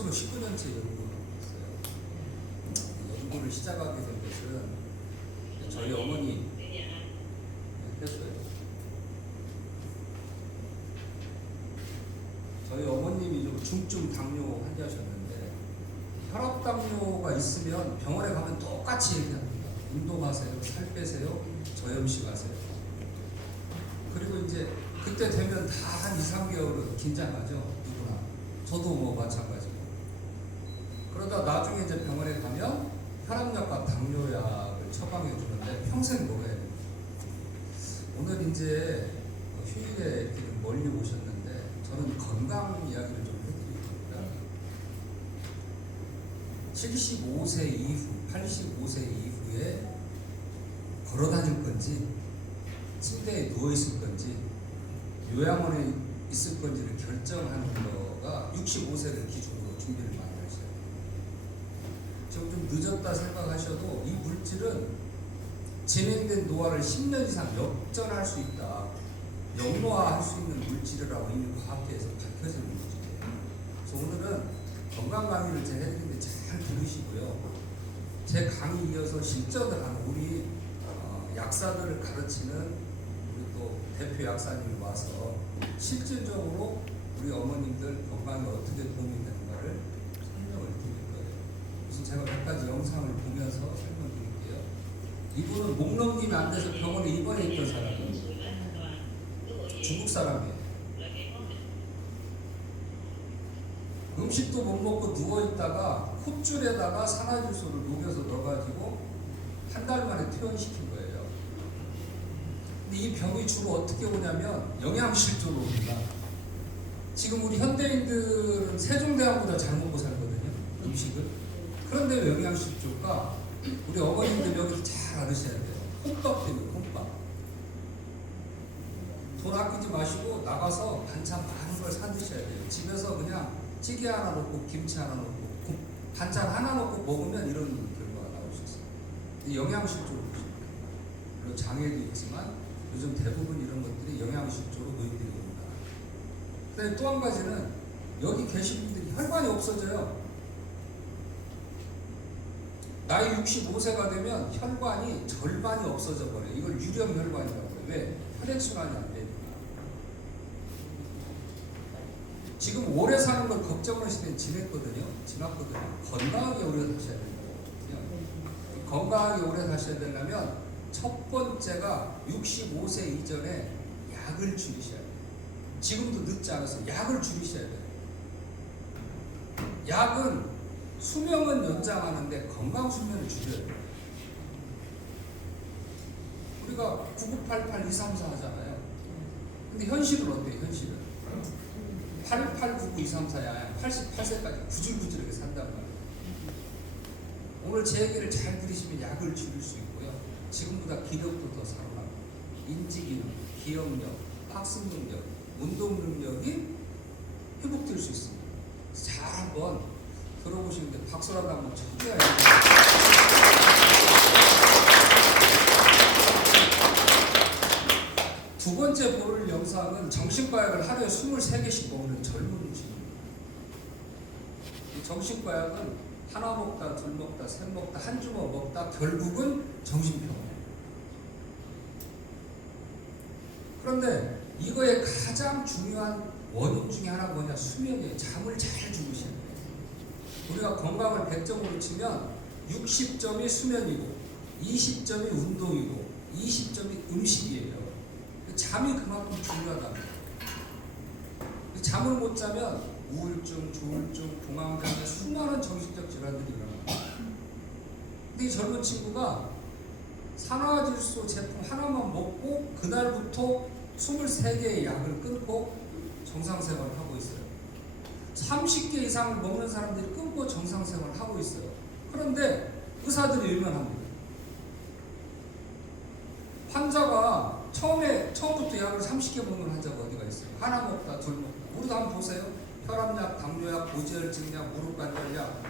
스스로 19년째 연구를 하고 있어요. 연구를 시작하게 된 것은 저희 어머니 했어요. 저희 어머님이 좀 중증 당뇨 환자셨는데 혈압 당뇨가 있으면 병원에 가면 똑같이 얘기합니다. 운동하세요, 살 빼세요, 저염식 하세요. 그리고 이제 그때 되면 다 한 2, 3개월은 긴장하죠. 누구나. 저도 뭐 마찬가지고. 그러다 나중에 이제 병원에 가면 혈압약과 당뇨약을 처방해 주는데 평생 먹어야 돼요. 오늘 이제 휴일에 이렇게 좀 멀리 오셨는데 저는 건강 이야기를 좀 해드릴 겁니다. 75세 이후, 85세 이후에 걸어 다닐 건지 침대에 누워 있을 건지 요양원에 있을 건지를 결정하는 거가 65세를 기준으로 준비를 많이 하셔야 돼요. 지금 좀 늦었다 생각하셔도 이 물질은 진행된 노화를 10년 이상 역전할 수 있다. 영노화할 수 있는 물질이라고 이미 과학계에서 밝혀진 물질이에요. 그래서 오늘은 건강 강의를 제가 해드리는데 잘 들으시고요. 제 강의 이어서 실전을 하는 우리 약사들을 가르치는 우리 또 대표 약사님이 와서 실질적으로 우리 어머님들 건강에 어떻게 도움이 되는가를 설명을 드릴 거예요. 그래서 제가 몇 가지 영상을 보면서 설명드릴게요. 이분은 목 넘기면 안 돼서 병원에 입원해 있던 사람은 중국 사람이에요. 음식도 못 먹고 누워있다가 콧줄에다가 산화질소를 녹여서 넣어가지고 한 달 만에 퇴원시킨 거예요. 근데 이 병이 주로 어떻게 오냐면 영양실조로 옵니다. 지금 우리 현대인들은 세종대왕보다 잘 먹고 살거든요. 음식을. 그런데 왜 영양실조가 우리 어머님들 여기서 잘 알으셔야 돼요. 혼밥 때문에 혼밥. 돈 아끼지 마시고 나가서 반찬 많은 걸 사 드셔야 돼요. 집에서 그냥 찌개 하나 넣고 김치 하나 넣고 반찬 하나 넣고 먹으면 이런 결과가 나올 수 있어요. 영양실조로 보시면 돼요. 물론 장애도 있지만 요즘 대부분 이런 것들이 영양실조로 노인들이 옵니다. 그다음에 또 한 가지는 여기 계신 분들이 혈관이 없어져요. 나이 65세가 되면 혈관이 절반이 없어져 버려요. 이걸 유령 혈관이라고 해요. 왜? 혈액순환이 안 되니까. 지금 오래 사는 걸 걱정하시는 지냈거든요. 지났거든요. 건강하게 오래 사셔야 되거든요. 건강하게 오래 사셔야 되려면 첫 번째가 65세 이전에 약을 줄이셔야 돼요. 지금도 늦지 않아서 약을 줄이셔야 돼요. 약은 수명은 연장하는데 건강 수명을 줄여야 돼요. 우리가 9988 234 하잖아요. 근데 현실은 어때요? 현실은 8899 234야 88세까지 구질구질하게 산단 말이에요. 오늘 제 얘기를 잘 들으시면 약을 줄일 수 있고요. 지금보다 기력도 더 살아나고 인지기능, 기억력, 학습 능력, 운동 능력이 회복될 수 있습니다. 잘 한번 들어보시는데 박수라도 한번 쳐줘야 해요. 두 번째 볼 영상은 정신과약을 하루에 23개씩 먹는 젊은 음식입니다. 이 정신과약은 하나 먹다, 둘 먹다, 셋 먹다, 한 주먹 먹다 결국은 정신병원이에요. 그런데 이거의 가장 중요한 원인 중에 하나가 뭐냐? 수면이에요. 잠을 잘 주무셔야 돼요. 우리가 건강을 100점으로 치면 60점이 수면이고 20점이 운동이고 20점이 음식이에요. 잠이 그만큼 중요하답니다. 잠을 못 자면 우울증, 조울증, 공황장애 수많은 정신적 질환들이 일어납니다. 근데 이 젊은 친구가 산화질소 제품 하나만 먹고 그날부터 23개의 약을 끊고 정상생활을 하고 있어요. 30개 이상을 먹는 사람들이 끊고 정상생활을 하고 있어요. 그런데 의사들이 유명합니다. 환자가 처음부터 약을 30개 먹는 환자가 어디가 있어요? 하나 먹다, 둘 먹다. 우리도 한번 보세요. 혈압약, 당뇨약, 고지혈증약, 무릎관절약,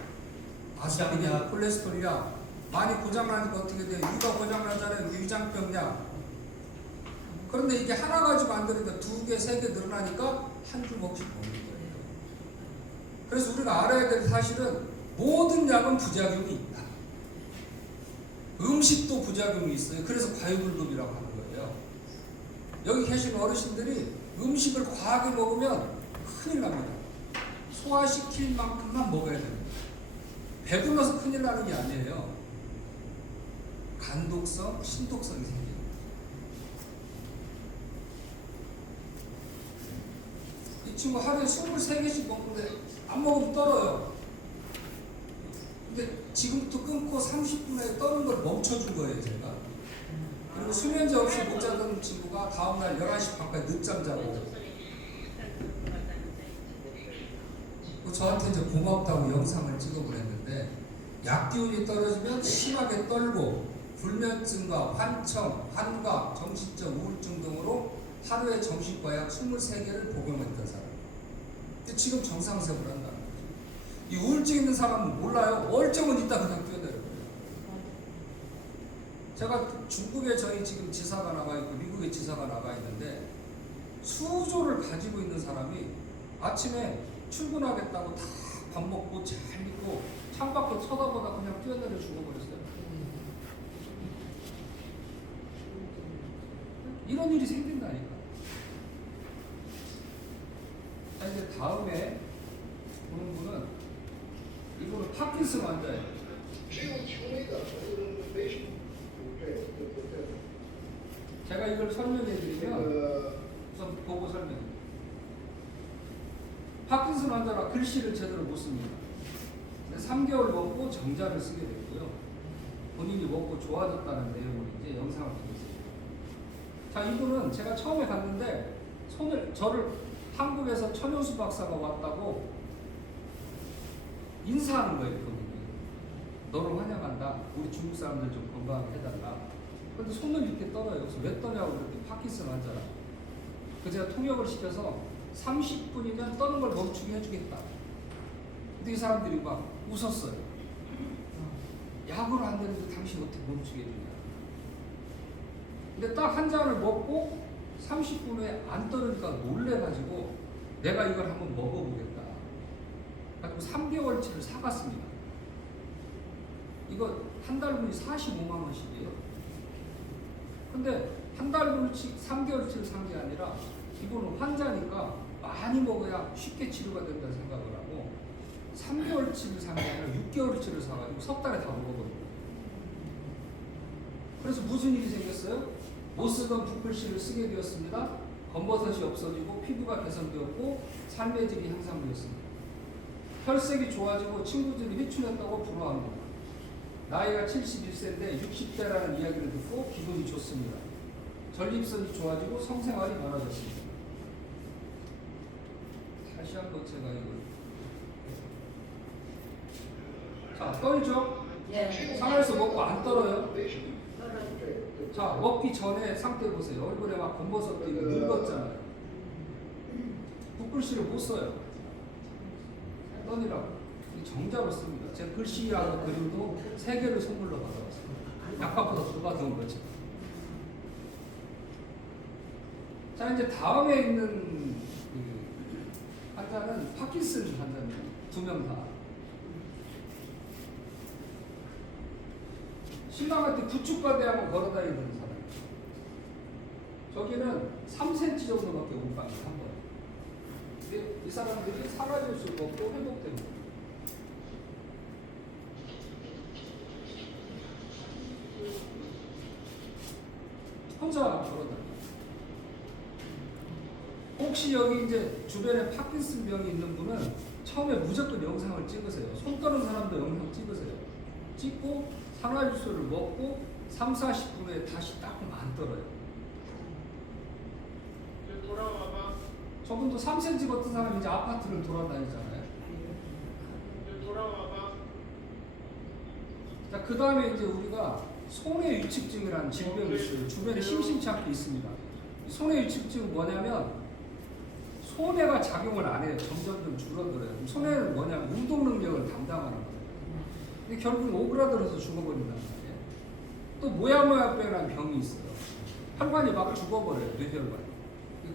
아스피린, 콜레스테롤약. 많이 고장나니까 어떻게 돼요? 위가 고장나잖아요. 위장병약. 그런데 이게 하나 가지고 안 되니까 2개, 3개 늘어나니까 한 주먹씩 먹는 거예요. 그래서 우리가 알아야 될 사실은 모든 약은 부작용이 있다. 음식도 부작용이 있어요. 그래서 과유불급이라고 하는 거예요. 여기 계신 어르신들이 음식을 과하게 먹으면 큰일 납니다. 소화시킬 만큼만 먹어야 됩니다. 배불러서 큰일 나는 게 아니에요. 간독성, 신독성이 생겨요. 이 친구 하루에 23개씩 먹는데 안 먹으면 떨어요. 근데 지금부터 끊고 30분에 떠는 걸 멈춰준 거예요, 제가. 그리고 수면제 없이 못 자던 친구가 다음날 11시 반까지 늦잠 자고 저한테 이제 고맙다고 영상을 찍어 보냈는데, 약 기운이 떨어지면 심하게 떨고 불면증과 환청, 환각, 정신적 우울증 등으로 하루에 정신과 약 23개를 복용했던 사람. 근데 지금 정상생활을 한다는 거죠. 이 우울증 있는 사람은 몰라요. 월정은 있다 그냥 뛰어내려요. 제가 중국에 저희 지금 지사가 나가 있고 미국에 지사가 나가 있는데, 수조를 가지고 있는 사람이 아침에 출근하겠다고 다 밥 먹고 잘 입고 창밖에 쳐다보다 그냥 뛰어내려 죽어버렸어요. 이런 일이 생긴다니까. 자, 이제 다음에 보는 분은, 이분은 파킨슨 환자예요. 제가 이걸 설명해 드리면 우선 보고 설명해. 파킨슨 환자가 글씨를 제대로 못 씁니다. 3개월 먹고 정자를 쓰게 됐고요. 본인이 먹고 좋아졌다는 내용을 이제 영상을 보고 있습니다. 자, 이분은 제가 처음에 갔는데 저를 한국에서 천효수 박사가 왔다고 인사하는 거예요. 그분이. 너를 환영한다. 우리 중국 사람들 좀 건강하게 해달라. 근데 손을 이렇게 떨어요. 그래서 왜 떠냐고 그랬더니 파킨슨 환자라. 그 제가 통역을 시켜서 30분이면 떠는 걸 멈추게 해주겠다. 근데 이 사람들이 막 웃었어요. 약으로 안 되는데 당신 어떻게 멈추게 해주냐. 근데 딱 한 잔을 먹고 30분 후에 안 떠르니까 놀래가지고 내가 이걸 한번 먹어보겠다. 그리고 3개월치를 사갔습니다. 이거 한 달분이 45만 원씩이에요. 근데 한 달분치 3개월치를 산 게 아니라 이거는 환자니까 많이 먹어야 쉽게 치료가 된다 생각을 하고 3개월치를 산 게 아니라 6개월치를 사가지고 석 달에 다 먹어버린 거예요. 그래서 무슨 일이 생겼어요? 못 쓰던 붓글씨를 쓰게 되었습니다. 검버섯이 없어지고 피부가 개선되었고 삶의 질이 향상되었습니다. 혈색이 좋아지고 친구들이 회춘했다고 부러워합니다. 나이가 71세인데 60대라는 이야기를 듣고 기분이 좋습니다. 전립선이 좋아지고 성생활이 많아졌습니다. 다시 한번 제가 이걸. 자, 떨죠? 예. 상하에서 먹고 안 떨어요? 자, 먹기 전에 상태 보세요. 얼굴에 막 검버섯도 있고 늙었잖아요. 붓글씨를 못 써요. 떠니라고. 정자로 씁니다. 제가 글씨하고 그림도 3개를 선물로 받아왔어요. 약값보다 더 받아온 거죠. 자, 이제 다음에 있는 환자는 파킨슨 환자입니다. 2명 다. 신랑한테 구축과대 한번 걸어다니는 사람. 저기는 3cm 정도밖에 못 갑니다. 한 번에. 근데 이 사람들이 사라질 수 없고 회복됩니다. 혼자 걸어다녀요. 혹시 여기 이제 주변에 파킨슨 병이 있는 분은 처음에 무조건 영상을 찍으세요. 손 떠는 사람도 영상 찍으세요. 찍고 산화질소를 먹고 3, 40분에 다시 닦으면 안 떨어요. 돌아와봐. 저분도 3cm 걷던 사람이 이제 아파트를 돌아다니잖아요. 돌아와봐. 자, 그 다음에 이제 우리가 손해 위축증이라는 질병이 있어요. 주변에 심심치 않게 있습니다. 손해 위축증은 뭐냐면 손해가 작용을 안 해요. 점점 줄어들어요. 손해는 뭐냐면 운동 능력을 담당하는 거예요. 근데 결국 오그라들어서 죽어버린단 말이에요. 또 모야모야병이라는 병이 있어요. 혈관이 막 죽어버려요. 뇌혈관이.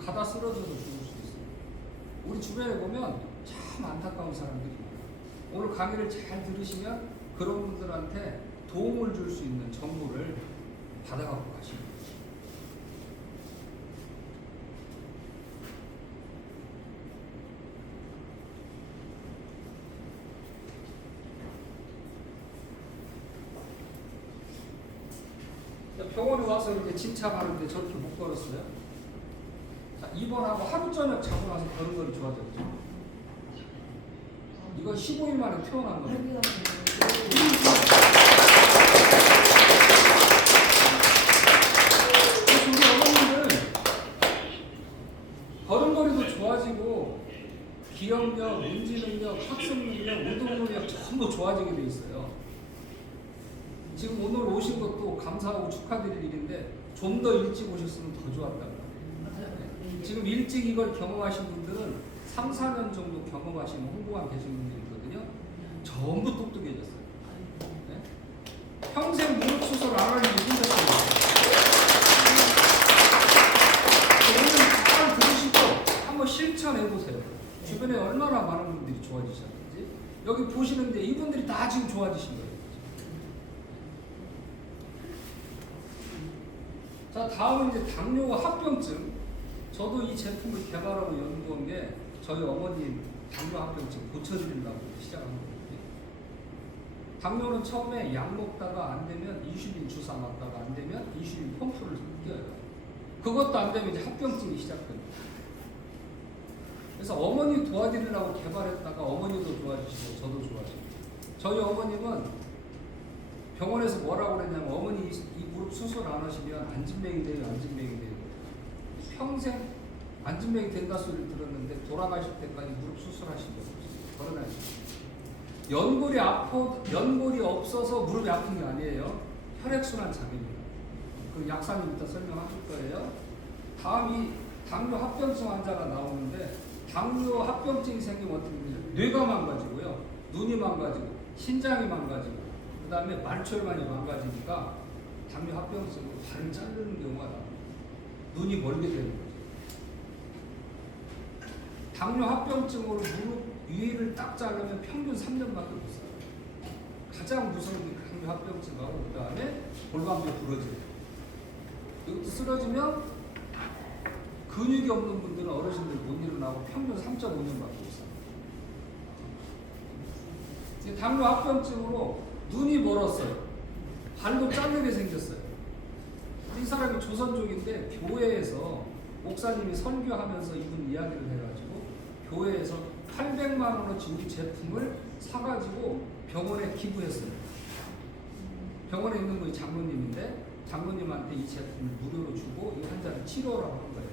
가다 쓰러져서 죽을 수 있어요. 우리 주변에 보면 참 안타까운 사람들입니다. 오늘 강의를 잘 들으시면 그런 분들한테 도움을 줄 수 있는 정보를 받아갖고 가십니다. 병원에 와서 이제 진찰하는데 저렇게 못 걸었어요. 자, 입원하고 하루 저녁 자고 나서 걸음걸이 좋아졌죠. 이건 15일 만에 태어난 거예요. 그래서 우리 어머님들 걸음걸이도 좋아지고 기억력, 문지능력, 학습능력, 운동능력 전부 좋아지게 돼 있어요. 지금 오늘 오신 것도 감사하고 축하드릴 일인데 좀 더 일찍 오셨으면 더 좋았다고. 지금 일찍 이걸 경험하신 분들은 3, 4년 정도 경험하시는 홍보관 계신 분들이 있거든요. 전부 똑똑해졌어요. 네? 평생 무릎 수술 안 하는 게 힘들어요. 오늘 잘 들으시고 한번 실천해보세요. 주변에 얼마나 많은 분들이 좋아지셨는지. 여기 보시는데 이분들이 다 지금 좋아지신 거예요. 자, 다음은 이제 당뇨와 합병증. 저도 이 제품을 개발하고 연구한 게 저희 어머님 당뇨 합병증 고쳐드린다고 시작한 거거든요. 당뇨는 처음에 약 먹다가 안 되면 인슐린 주사 맞다가 안 되면 인슐린 펌프를 껴요. 그것도 안 되면 이제 합병증이 시작됩니다. 그래서 어머니 도와드리려고 개발했다가 어머니도 좋아지시고 저도 좋아지고. 저희 어머님은 병원에서 뭐라고 그랬냐면 어머니 이 무릎 수술 안 하시면 안진뱅이 돼요, 안진뱅이 돼요. 평생 안진뱅이 된다 소리를 들었는데 돌아가실 때까지 무릎 수술하신 거예요. 걸어나시죠. 연골이 없어서 무릎이 아픈 게 아니에요. 혈액순환 장애입니다. 그 약사님 이따 설명하실 거예요. 다음 이 당뇨 합병증 환자가 나오는데 당뇨 합병증이 생기면 어떻게 되냐? 뇌가 망가지고요, 눈이 망가지고, 신장이 망가지고. 그 다음에 말초혈관이 망가지니까 당뇨 합병증으로 발을 자르는 경우가 나옵니다. 눈이 멀게 되는 거죠. 당뇨 합병증으로 무릎 위를 딱 자르면 평균 3년밖에 못 살아요. 가장 무서운 게 당뇨 합병증하고 그 다음에 골반뼈 부러져요. 이것도 쓰러지면 근육이 없는 분들은 어르신들 못 일어나고 평균 3.5년밖에 못 살아요. 당뇨 합병증으로 눈이 멀었어요. 발도 잘리게 생겼어요. 이 사람이 조선족인데 교회에서 목사님이 설교하면서 이분 이야기를 해가지고 교회에서 800만 원어치 우리 제품을 사가지고 병원에 기부했어요. 병원에 있는 분이 장로님인데 장로님한테 이 제품을 무료로 주고 이 환자를 치료하라고 한 거예요.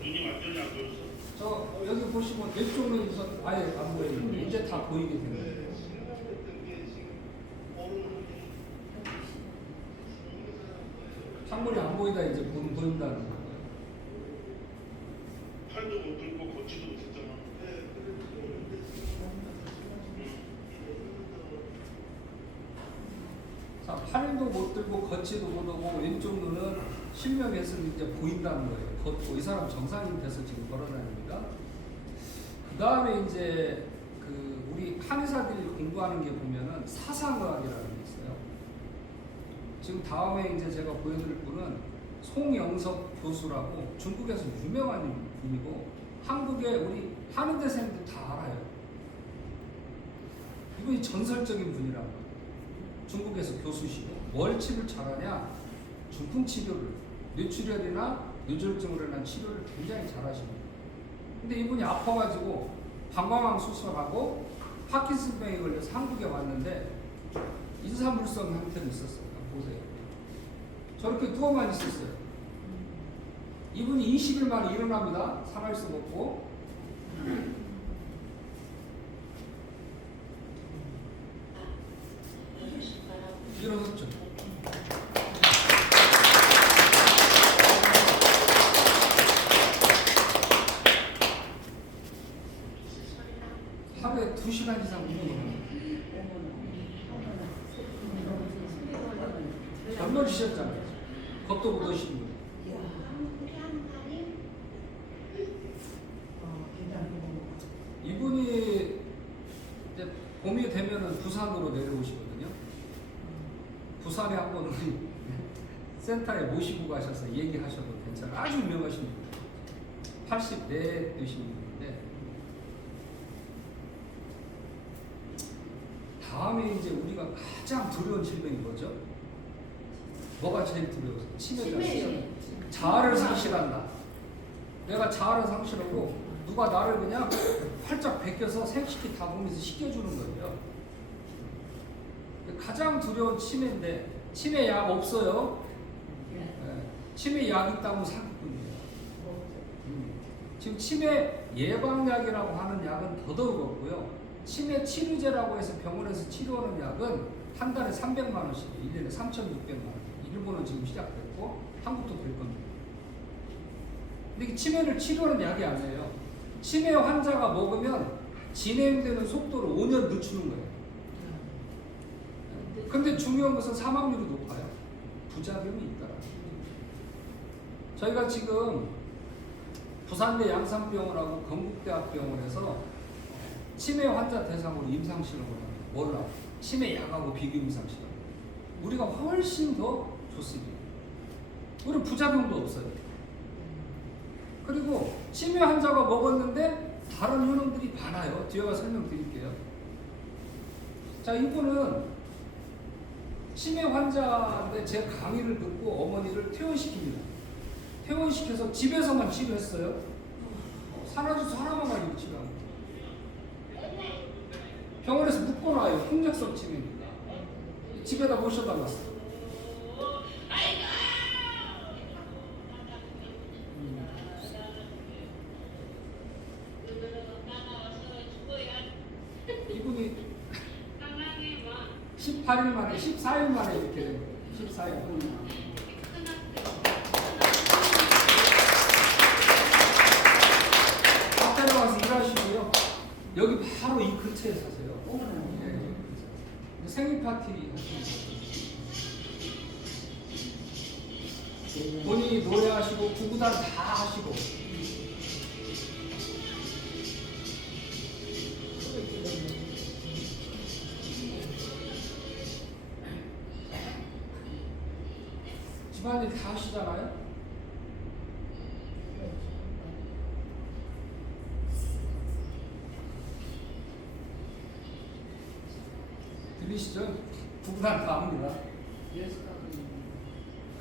눈이 완전히 안 보였어. 저 여기 보시면 왼쪽 눈에서 아예 안 보여요. 이제 다 보이게 되는 거예요. 창문이 안 보이다 이제 보인다는 거예요. 팔도 못 들고 걷지도 못했잖아. 자, 팔도 못 들고 걷지도 못하고 왼쪽 눈은 실명했으면 이제 보인다는 거예요. 걷고 이 사람 정상인 돼서 지금 걸어다닙니다. 그 다음에 이제 그 우리 한의사들이 공부하는 게 보면은 사상의학이라는 게 있어요. 지금 다음에 이제 제가 보여드릴 분은 송영석 교수라고 중국에서 유명한 분이고 한국의 우리 한의대생들 다 알아요. 이분이 전설적인 분이라고. 중국에서 교수시고 뭘 치료를 잘하냐? 중풍 치료를, 뇌출혈이나 뇌졸중으로 인한 치료를 굉장히 잘하십니다. 근데 이분이 아파가지고 방광암 수술하고 파킨슨병에 걸려서 한국에 왔는데 인사물성 형태로 있었어요. 보세요. 저렇게 누워만 있었어요. 이분이 20일 만에 일어납니다. 살아있 수가 없고. 일어섰죠. 하루에 2시간 이상 운동을 젊어지셨잖아요. 겁도 못 오시는 거예요. 봄이 되면은 부산으로 내려오시거든요. 부산에 한번 우리 센터에 모시고 가셔서 얘기하셔도 괜찮아요. 아주 유명하신 분. 84 되신 분인데 다음에 이제 우리가 가장 두려운 질병이 뭐죠? 뭐가 제일 두려워서? 치매잖아요. 자아를 상실한다. 내가 자아를 상실하고 누가 나를 그냥 활짝 베껴서 생식기 다 보면서 시켜주는 거예요. 가장 두려운 치매인데 치매 약 없어요. 네. 치매 약 있다고 사기꾼이에요. 지금 치매 예방약이라고 하는 약은 더더욱 없고요. 치매 치료제라고 해서 병원에서 치료하는 약은 한 달에 300만 원씩, 1년에 3,600만 원. 일본은 지금 시작됐고 한국도 될 겁니다. 근데 이게 치매를 치료하는 약이 아니에요. 치매 환자가 먹으면 진행되는 속도를 5년 늦추는 거예요. 근데 중요한 것은 사망률이 높아요. 부작용이 있더라. 저희가 지금 부산대 양산병원하고 건국대학병원에서 치매 환자 대상으로 임상실험을 합니다. 몰라. 치매 약하고 비교 임상실험. 우리가 훨씬 더 좋습니다. 우리는 부작용도 없어요. 그리고 치매 환자가 먹었는데 다른 효능들이 많아요. 뒤에 가서 설명드릴게요. 자, 이분은 치매 환자인데 제 강의를 듣고 어머니를 퇴원시킵니다. 퇴원시켜서 집에서만 치료했어요. 산화주스 하나만 가지고 치료합니다. 병원에서 묶어놔요. 홍작성 치매입니다. 집에다 모셔다 놨어요. 이분이 18일 만에, 14일 만에 이렇게 된 거예요. 14일. 앞에 와서 일하시고요. 여기 바로 이 근처에 사세요. 네. 생일 파티 하시는 본인이 노래하시고 구구단 다 하시고. 집안일 다 하시잖아요? 들리시죠? 구구단 다 합니다.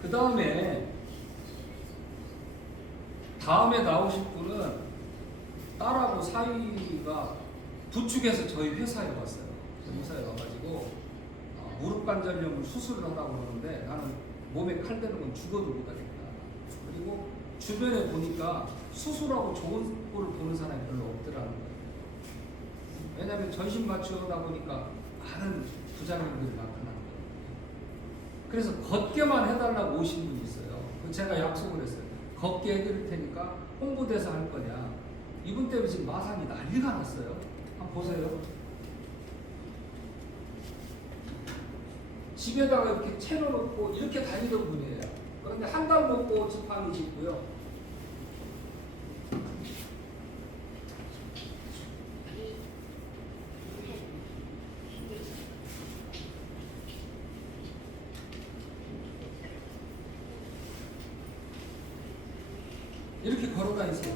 그 다음에 나오실 분은 딸하고 사위가 부축해서 저희 회사에 왔어요. 저희 회사에 와가지고 무릎 관절염을 수술을 하라고 그러는데 나는 몸에 칼 대는 건 죽어도 못하겠다. 그리고 주변에 보니까 수술하고 좋은 꼴을 보는 사람이 별로 없더라는 거예요. 왜냐하면 전신 마취하다 보니까 많은 부작용들이 나타나는 거예요. 그래서 걷게만 해달라고 오신 분이 있어요. 제가 약속을 했어요. 걷게 해드릴 테니까 홍보대사 할 거냐. 이분 때문에 지금 마산이 난리가 났어요. 한번 보세요. 집에다가 이렇게 채워놓고 이렇게 다니던 분이에요. 그런데 한 달 먹고 지팡이 짚고요. 이렇게 걸어 다니세요.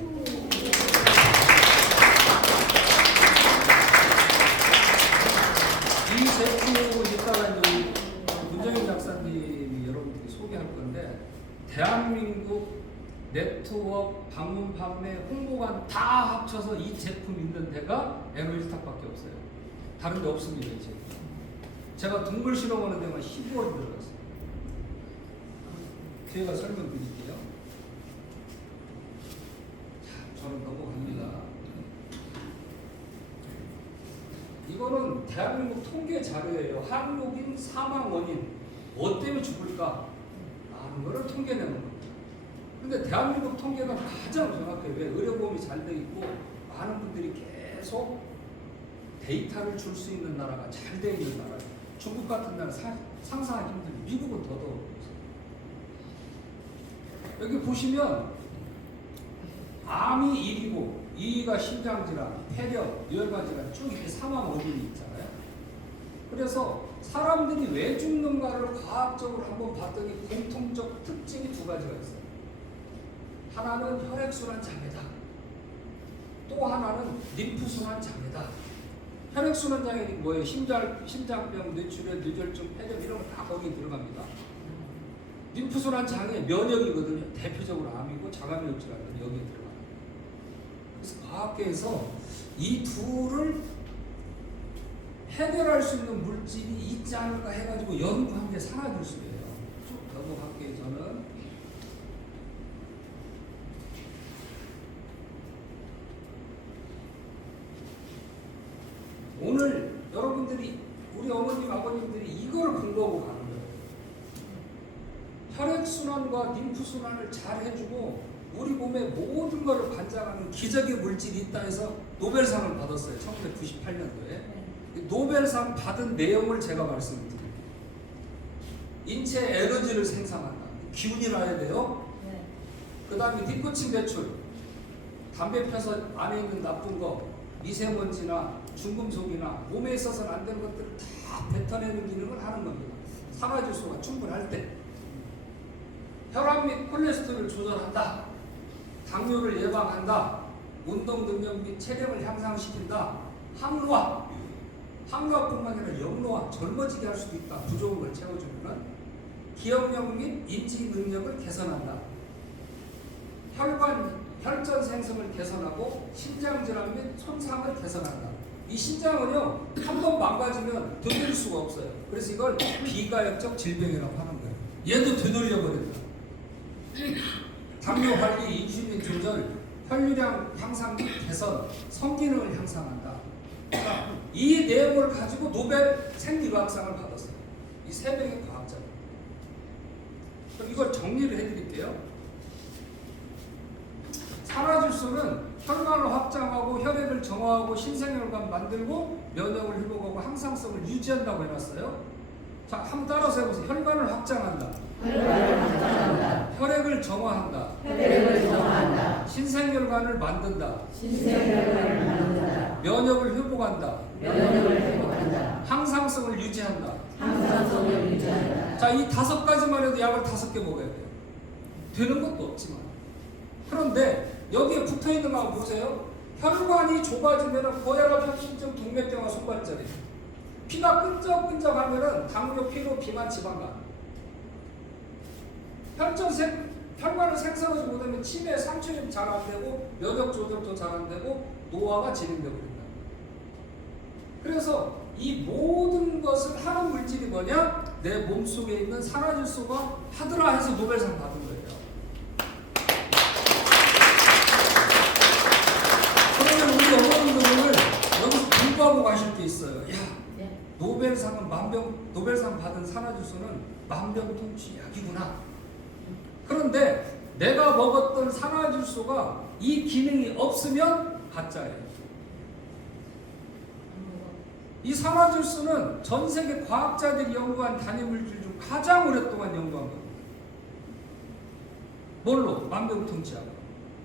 이 제품을 이따가 이제 문정인 작사님이 여러분들이 소개할 건데, 대한민국 네트워크 방문 판매 홍보관 다 합쳐서 이 제품 있는 데가 에너지탁밖에 없어요. 다른 데 없습니다. 이 제품. 제가 동물 실험하는 데만 15원 들어갔어요. 제가 설명드릴게요. 저는 넘어갑니다. 이거는 대한민국 통계 자료예요. 한국인 사망 원인, 뭐 때문에 죽을까 하는 거를 통계내는 겁니다. 근데 대한민국 통계가 가장 정확해요. 왜? 의료보험이 잘 돼 있고 많은 분들이 계속 데이터를 줄 수 있는 나라가 잘 돼 있는 나라예요. 중국 같은 나라 상상하기 힘들고 미국은 더더욱. 여기 보시면 암이 1위고 2위가 심장질환, 폐렴, 뇌혈관 질환 쭉 이렇게 사망 원인이 있잖아요. 그래서 사람들이 왜 죽는가를 과학적으로 한번 봤더니 공통적 특징이 두 가지가 있어요. 하나는 혈액순환 장애다. 또 하나는 림프순환 장애다. 혈액순환 장애는 뭐예요? 심장병, 뇌출혈, 뇌졸중, 폐렴 이런 거 다 거기 들어갑니다. 림프순환 장애 면역이거든요. 대표적으로 암이고 자가면역 질환은 여기에 들어가요. 그래서 과학계에서 이 둘을 해결할 수 있는 물질이 있지 않을까 해가지고 연구한 게 산화질소예요. 쭉 넘어갈게요. 저는 오늘 여러분들이 우리 어머님 아버님들이 이걸 공부하고 가는 거예요. 혈액순환과 림프순환을 잘 해주고 우리 몸의 모든 것을 관장하는 기적의 물질이 있다 해서 노벨상을 받았어요. 1998년도에. 노벨상 받은 내용을 제가 말씀드릴게요. 인체 에너지를 생산한다. 기운이 나야 돼요. 그 다음에 니코틴 배출, 담배 펴서 안에 있는 나쁜 거, 미세먼지나 중금속이나 몸에 있어서는 안 되는 것들을 다 뱉어내는 기능을 하는 겁니다. 산화질소가 충분할 때. 혈압 및 콜레스테롤을 조절한다. 당뇨를 예방한다. 운동 능력 및 체력을 향상시킨다. 항노화뿐만 아니라 영노화, 젊어지게 할 수도 있다. 부족한 걸 채워주면 기억력 및 인지 능력을 개선한다. 혈전 생성을 개선하고 신장 질환 및 손상을 개선한다. 이 신장은요 한번 망가지면 되돌릴 수가 없어요. 그래서 이걸 비가역적 질병이라고 하는 거예요. 얘도 되돌려 버린다. 당뇨 관리, 인슐린 조절, 혈류량 향상 및 개선, 성기능을 향상한다. 이 내용을 가지고 노벨 생리학상을 받았어요. 이 세 명의 과학자들. 그럼 이걸 정리를 해드릴게요. 산화질소는 혈관을 확장하고 혈액을 정화하고 신생혈관 만들고 면역을 회복하고 항상성을 유지한다고 해놨어요. 자, 한번 따라서 해보세요. 혈관을 확장한다. 혈액을 정화한다. 신생혈관을 만든다. 면역을 회복한다. 항상성을 유지한다. 자, 이 5가지만 해도 약을 5개 먹어야 돼요. 되는 것도 없지만. 그런데 여기에 붙어있는 거 한번 보세요. 혈관이 좁아지면 고혈압, 협심증, 동맥경화, 손발저림. 피가 끈적끈적하면 당뇨, 피로, 비만, 지방간. 혈관을 생성하지 못하면 치매, 상처림 잘 안 되고 면역 조절도 잘 안 되고 노화가 진행되고 있다. 그래서 이 모든 것을 하는 물질이 뭐냐? 내 몸속에 있는 산화질소가 하더라 해서 노벨상 받은 거예요. 그러면 우리 어머님들 오늘 여기서 공부하고 가실 게 있어요. 야, 노벨상 받은 산화질소는 만병통치약이구나. 그런데 내가 먹었던 산화질소가 이 기능이 없으면 가짜예요. 이 산화질소는 전 세계 과학자들이 연구한 단위물질 중 가장 오랫동안 연구한 겁니다. 뭘로? 만병통치약.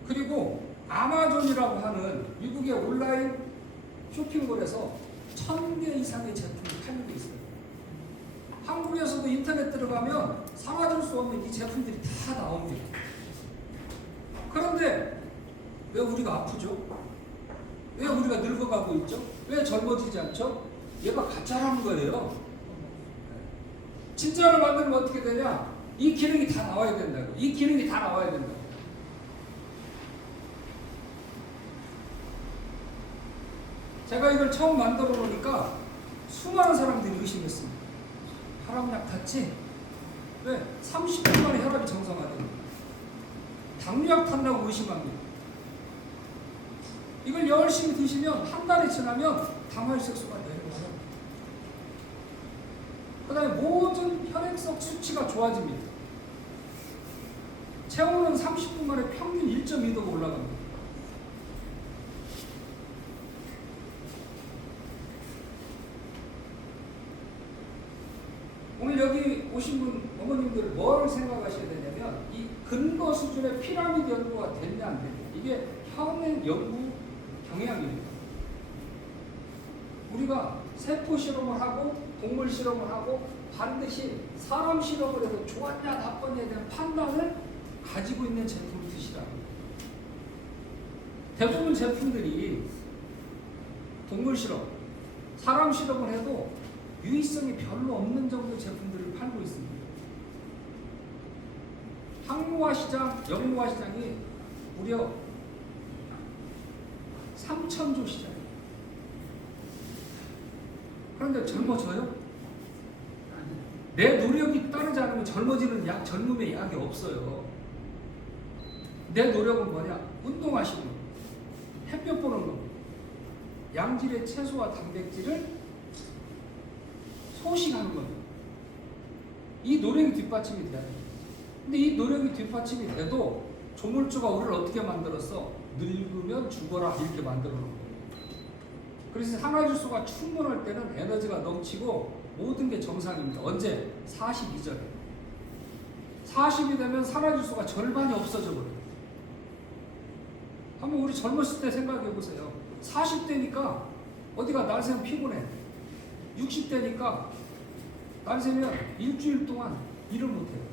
그리고 아마존이라고 하는 미국의 온라인 쇼핑몰에서 1000개 이상의 제품이 팔리고 있어요. 한국에서도 인터넷 들어가면 산화질소 없는 이 제품들이 다 나옵니다. 그런데 왜 우리가 아프죠? 왜 우리가 늙어가고 있죠? 왜 젊어지지 않죠? 얘가 가짜라는 거예요. 진짜를 만들면 어떻게 되냐? 이 기능이 다 나와야 된다고. 이 기능이 다 나와야 된다고. 제가 이걸 처음 만들어 놓으니까 수많은 사람들이 의심했습니다. 혈압약 탔지? 왜? 30분 만에 혈압이 정상화됩니다. 당뇨약 탔다고 의심합니다. 이걸 열심히 드시면 한 달이 지나면 당화혈색소가 내려가요. 그 다음에 모든 혈액속 수치가 좋아집니다. 체온은 30분 만에 평균 1.2도가 올라갑니다. 오늘 여기 오신 분, 어머님들 뭘 생각하셔야 되냐면 이 근거 수준의 피라미드 연구가 됐냐 안 됐냐. 이게 현행 연구 경향입니다. 우리가 세포 실험을 하고 동물 실험을 하고 반드시 사람 실험을 해도 좋았냐 나빴냐에 대한 판단을 가지고 있는 제품을 드시라고. 대부분 제품들이 동물 실험, 사람 실험을 해도 유의성이 별로 없는 정도의 제품들을 팔고 있습니다. 항모화 시장, 영모화 시장이 무려 3,000조 시장이에요. 그런데 젊어져요? 내 노력이 따르지 않으면 젊어지는 약, 젊음의 약이 없어요. 내 노력은 뭐냐? 운동하시고 햇볕 보는 거, 양질의 채소와 단백질을 소식하는 겁니다. 이 노력이 뒷받침이 돼야 돼요. 근데 이 노력이 뒷받침이 돼도 조물주가 우리를 어떻게 만들었어? 늙으면 죽어라 이렇게 만들어 놓은 거예요. 그래서 산화질소가 충분할 때는 에너지가 넘치고 모든 게 정상입니다. 언제? 42절에. 40이 되면 산화질소가 절반이 없어져 버려요. 한번 우리 젊었을 때 생각해 보세요. 40대니까 어디가 날새면 피곤해. 60대니까 날새면 일주일 동안 일을 못해요.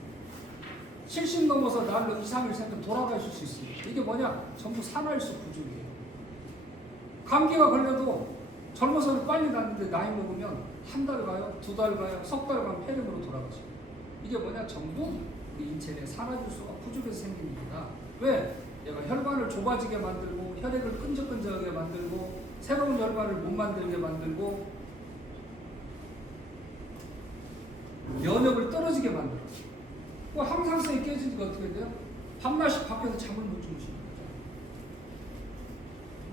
70 넘어서 날로 2, 3일 새면 돌아가실 수 있어요. 이게 뭐냐? 전부 산화질소 부족이에요. 감기가 걸려도 젊어서는 빨리 낫는데 나이 먹으면 한 달 가요, 2달 가요, 석 달 가면 폐렴으로 돌아가죠. 이게 뭐냐? 전부 우리 인체 내 산화질소가 부족해서 생긴 일이다. 왜? 얘가 혈관을 좁아지게 만들고 혈액을 끈적끈적하게 만들고 새로운 혈관을 못 만들게 만들고 면역을 떨어지게 만들어요. 항상성이 깨지니까 어떻게 돼요? 밤낮이 밖에서 잠을 못 주무시는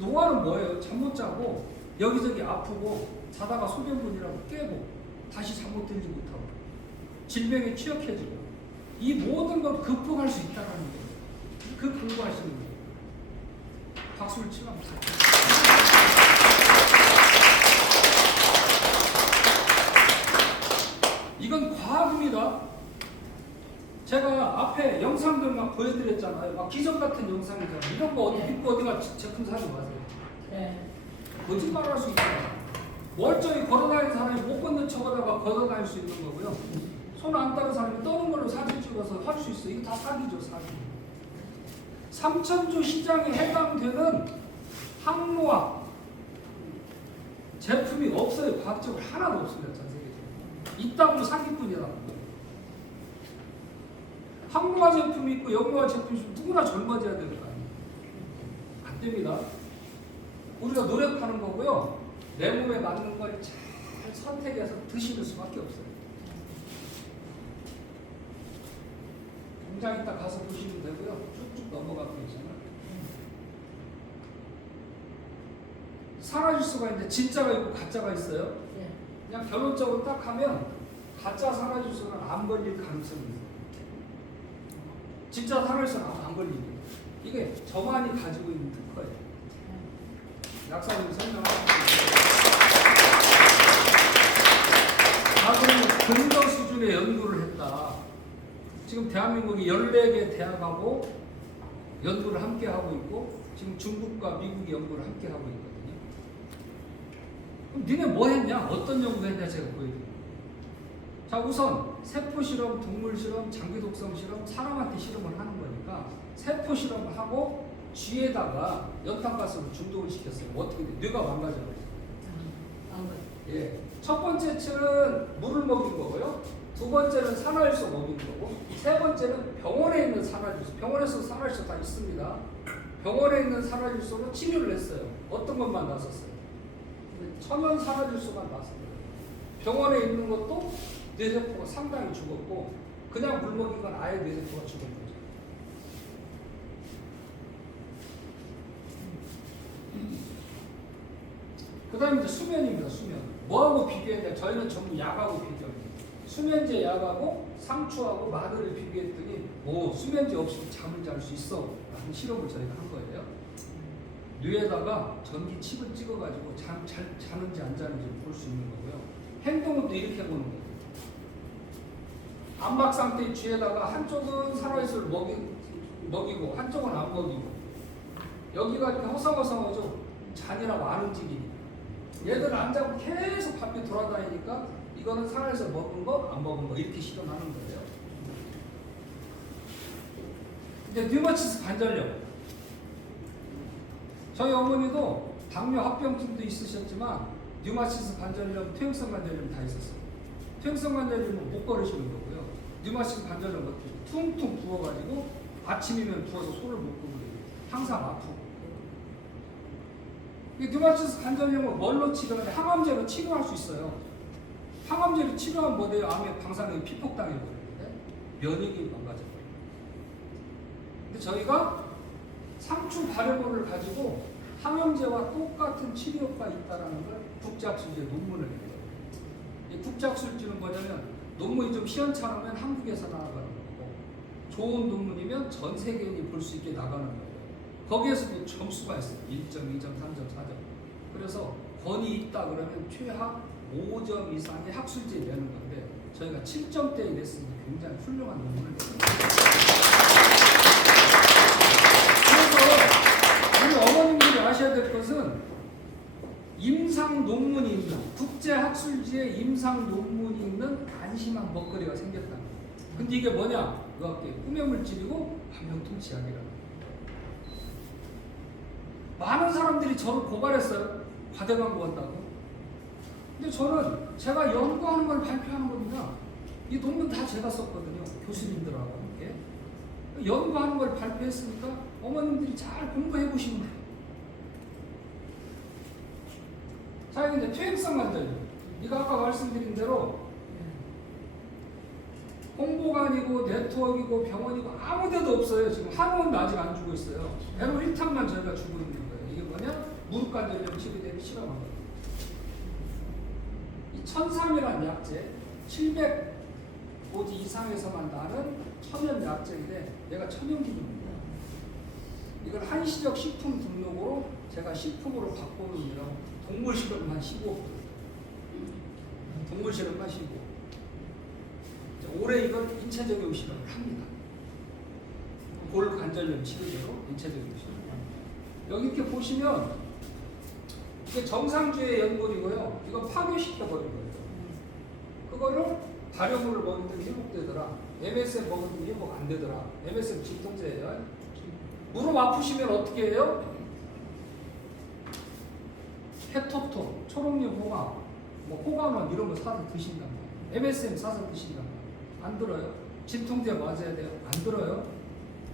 거죠. 노화는 뭐예요? 잠 못 자고 여기저기 아프고 자다가 소변분이라고 깨고 다시 잠 못 들지 못하고 질병에 취약해지고 이 모든 걸 극복할 수 있다는 거예요. 그 공부하시는 거예요. 박수를 치면서. 이건 과학입니다. 제가 앞에 영상들 막 보여드렸잖아요. 막 기적 같은 영상이잖아요. 이런 거 어디 믿고 어디가 제품 사지 마세요. 네. 거짓말할 수 있잖아요. 멀쩡히 걸어다니는 사람이 못 걷는 척하다가 걸어다닐 수 있는 거고요. 손 안 따는 사람이 떠는 걸로 사진 찍어서 할 수 있어요. 이거 다 사기죠, 사기. 3,000조 시장에 해당되는 항모화 제품이 없어요. 과학적으로 하나도 없습니다. 전 세계적으로. 있다고 사기꾼이라고. 항모화 제품이 있고 영모화 제품이 있으면 누구나 젊어져야 되는 거 아니에요. 안 됩니다. 우리가 노력하는 거고요. 내 몸에 맞는 걸 잘 선택해서 드시는 수밖에 없어요. 공장 이따 가서 보시면 되고요. 쭉쭉 넘어가고 있잖아요. 산화질소가 있는데 진짜가 있고 가짜가 있어요. 네. 그냥 결론적으로 딱 하면 가짜 산화질소는 안 걸릴 가능성이 있어요. 진짜 산화질소는 안 걸립니다. 이게 저만이 가지고 있는 특허예요. 약사님 설명하시죠. 그러면 근거 수준의 연구를 했다. 지금 대한민국이 14개 대학하고 연구를 함께 하고 있고 지금 중국과 미국이 연구를 함께 하고 있거든요. 그럼 니네 뭐 했냐? 어떤 연구 했냐? 제가 보여드릴게요. 자, 우선 세포 실험, 동물 실험, 장기 독성 실험, 사람한테 실험을 하는 거니까 세포 실험을 하고 쥐에다가 연탄가스로 중독을 시켰어요. 어떻게 돼? 뇌가 망가져버려요. 예. 첫 번째 층은 물을 먹인 거고요. 두 번째는 산화질소 먹인 거고, 세 번째는 병원에 있는 산화질소. 병원에서 산화질소 다 있습니다. 병원에 있는 산화질소로 치료를 했어요. 어떤 것만 나섰어요? 천연 산화질소가 나왔습니다. 병원에 있는 것도 뇌세포가 상당히 죽었고, 그냥 물 먹인 건 아예 뇌세포가 죽은 거죠. 그 다음에 이제 수면입니다. 수면. 뭐하고 비교했냐? 저희는 전부 약하고 비교합니다. 수면제 약하고 상추하고 마늘을 비교했더니 수면제 없이 잠을 잘 수 있어 라는 실험을 저희가 한 거예요. 뇌에다가 전기 칩을 찍어가지고 잘 자는지 안 자는지 볼 수 있는 거고요. 행동은 또 이렇게 보는 거예요. 안박 상태의 쥐에다가 한쪽은 산화질소를 먹이고 한쪽은 안 먹이고, 여기가 이렇게 허성허성하죠. 잔이라고 안 움직이니까. 얘들 안 잡고 계속 밖에 돌아다니니까 이거는 산에서 먹은 거, 안 먹은 거 이렇게 실험하는 거예요. 이제 류마티스 관절염. 저희 어머니도 당뇨 합병증도 있으셨지만 류마티스 관절염, 퇴행성 관절염 다 있었어요. 퇴행성 관절염은 못 걸으시는 거고요. 류마티스 관절염 어떻게 퉁퉁 부어가지고 아침이면 부어서 손을 못 끄고 항상 아프고. 이 류마티스 관절염은 뭘로 치료하냐? 항암제로 치료할 수 있어요. 항암제로 치료하면 뭐 돼요? 암의 방사능이 피폭당해버리는데 면역이 망가져버려요. 근데 저희가 상추 발효물을 가지고 항염제와 똑같은 치료효과가 있다는 걸 국제학술지에 논문을 냈어요. 이 국제학술지는 뭐냐면 논문이 좀 시원찮으면 한국에서 나가는 거고 좋은 논문이면 전 세계인이 볼 수 있게 나가는 거예요. 거기에서도 점수가 있어요. 1점, 2점, 3점, 4점. 그래서 권위 있다 그러면 최하 5점 이상의 학술지에 내는 건데 저희가 7점대에 냈으니 굉장히 훌륭한 논문을 냈습니다. 그래서 우리 어머님들이 아셔야 될 것은 임상 논문이 있는 국제학술지에 임상 논문이 있는 안심한 먹거리가 생겼다는 거예요. 근데 이게 뭐냐? 의학계 꾸며물질이고 환경통치약이라는 거예요. 많은 사람들이 저를 고발했어요. 과대광고 한다고. 근데 저는 제가 연구하는 걸 발표하는 겁니다. 이 논문 다 제가 썼거든요. 교수님들하고 함께. 연구하는 걸 발표했으니까 어머님들이 잘 공부해 보시면 돼요. 자, 이제 퇴행성 관절염. 이거 아까 말씀드린 대로 홍보가 아니고 네트워크이고 병원이고 아무 데도 없어요. 지금 한원도 아직 안 주고 있어요. 에로 1탕만 저희가 주고 있는 거예요. 이게 뭐냐? 무릎 관절염 치료 대비 실험한 거예요. 이 천삼이라는 약제 700보지 이상에서만 나는 천연 약제인데 얘가 천연기념입니다. 이걸 한시적 식품 등록으로 제가 식품으로 바꿔놓으라고 동물 실험만 15억 동물 실험만 15억. 올해 이걸 인체 적용 실험을 합니다. 골 관절염 치료제로 인체 적용 실험. 여기 이렇게 보시면 이게 정상주의 연골이고요. 이거 파괴시켜 버린 거예요. 그거를 발효물을 먹었더니 회복되더라. MSM 먹었더니 회복 안 되더라. MSM 진통제예요. 무릎 아프시면 어떻게 해요? 해토토, 초록잎 호감, 뭐 호감원 이런 거 사서 드신단 말이에요. MSM 사서 드신단 말이에요. 안 들어요? 진통제 맞아야 돼요? 안 들어요?